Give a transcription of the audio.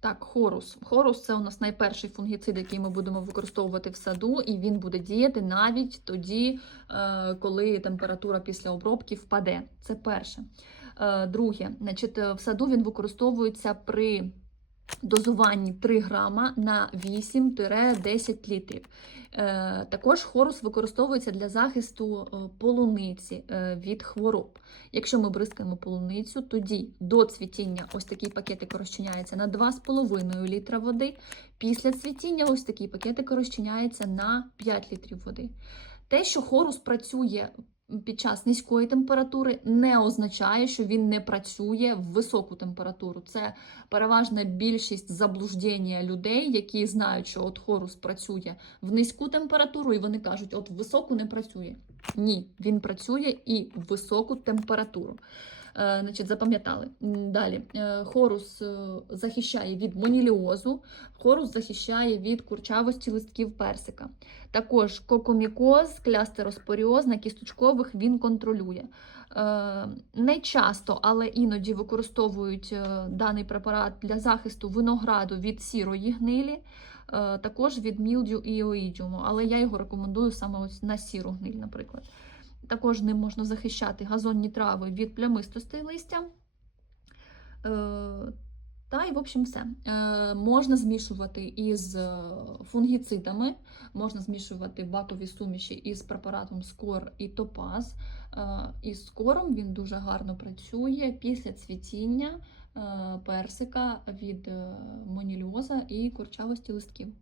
Так, хорус. Хорус це у нас найперший фунгіцид, який ми будемо використовувати в саду, і він буде діяти навіть тоді, е, коли температура після обробки впаде. Це перше. Е, Друге, значить, е, в саду він використовується при дозуванні 3 грама на 8-10 літрів. Е, Також хорус використовується для захисту е, полуниці е, від хвороб. Якщо ми бризкаємо полуницю, тоді до цвітіння ось такий пакетик розчиняється на 2,5 літра води. Після цвітіння ось такий пакетик розчиняється на 5 літрів води. Те, що хорус працює під час низької температури, не означає, що він не працює в високу температуру. Це переважна більшість заблуждення людей, які знають, що от хорус працює в низьку температуру, і вони кажуть, от високу не працює. Ні, він працює і в високу температуру. Е, значить, запам'ятали. Далі. Е, Хорус е, захищає від моніліозу, хорус захищає від курчавості листків персика. Також кокомікоз, клястероспоріоз на кісточкових він контролює. Не часто, але іноді використовують даний препарат для захисту винограду від сірої гнилі, також від мілдю і оїдіуму, але я його рекомендую саме ось на сіру гниль, наприклад. Також ним можна захищати газонні трави від плямистостей листя. Е, Та і, в общем, все. Е, Можна змішувати із е, фунгіцидами, можна змішувати бакові суміші із препаратом Скор і Топаз. Із скором він дуже гарно працює після цвітіння персика від моніліоза і курчавості листків.